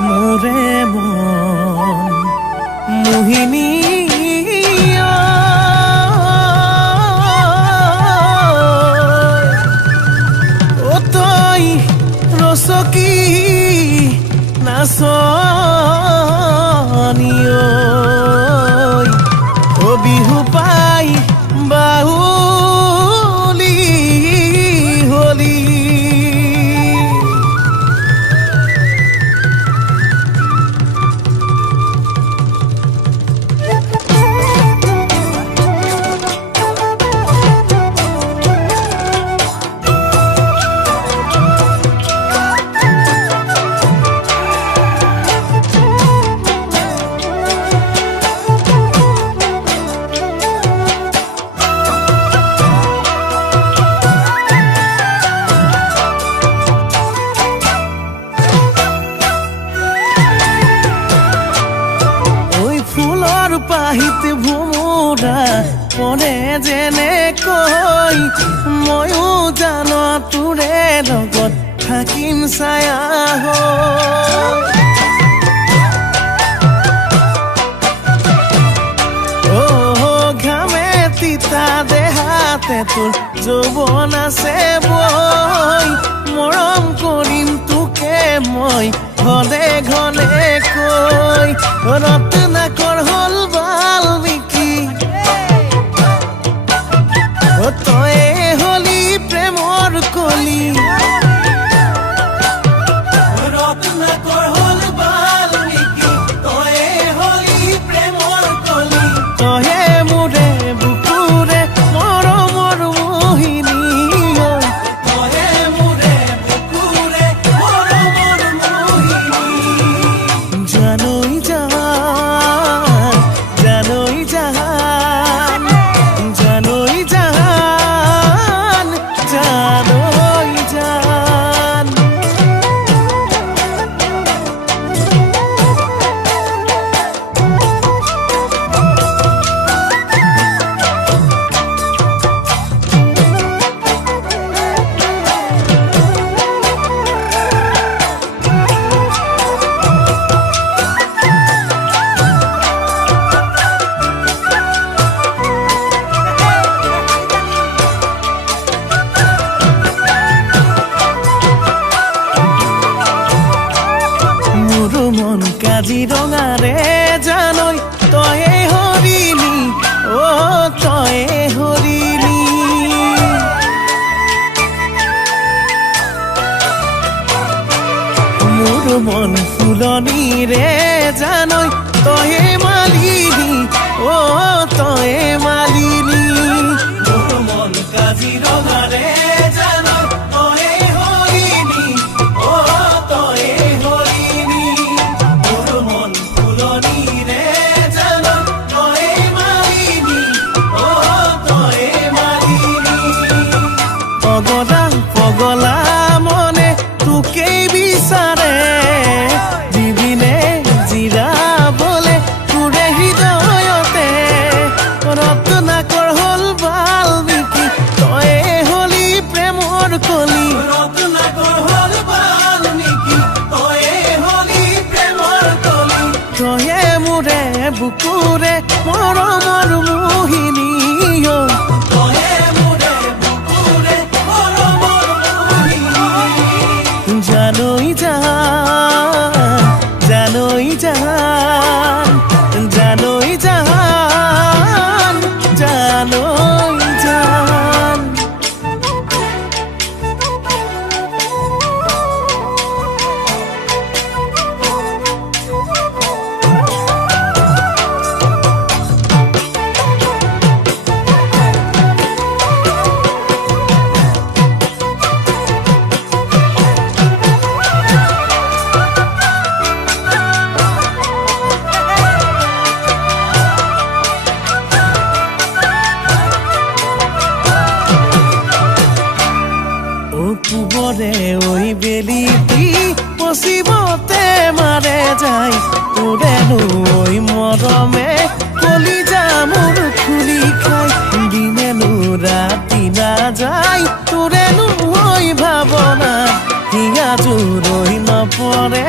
মোৰে মন মোহিনী ও তই ৰসকি নাচনি ও বিহু পাই বাহুলি হলি পাহিতে ভোমোৰা পৰে যেনেকৈ ময়ো জানো তোৰে লগত থাকিম ছায়া হৈ ঘামে তিতা দেহাতে তোৰ যৌৱন আছে বৈ মৰম কৰিম তোকে মই ঘনে ঘনে কৈ ৰত্নাকৰ হ'ল বাল্মীকি তয়ে হলি প্ৰেমৰ কলি ৰত্নাকৰ হ'ল বাল্মীকি তয়ে হলি প্ৰেমৰ কলি তয়ে মোৰে বুকুৰে মৰমৰ মোহিনী তয়ে মোৰে বুকুৰে মৰমৰ মোহিনী জানৈ জাহান জানৈ জাহান জানৈ জাহান জানৈ জাহান মন কাজিৰঙাৰে জানৈ তয়ে হৰিণী তয়ে হৰিণী মোৰ মন ফুলনিৰে জানৈ তয়ে মালিনী তয়ে মালিনী মোৰ মন কাজিৰঙাৰে জানৈ তয়ে হৰিণী তয়ে হৰিণী মোৰ মন ফুলনিৰে জানৈ তয়ে মালিনী তয়ে মালিনী পগলা পগলা মনে তোকেই বিচাৰে দিবিনে জিৰাবলে তোৰে হৃদয়তে ৰত্নাকৰ হ'ল বাল্মীকি তয়ে রে ওই বেলিটি পশ্চিমতে মারে যায় তোরেনো ওই মরমে কলিজা মোর খুলি খায় দিনেনো রাতি না যায় তোরেনো ওই ভাবনা হিয়া জোরই নপরে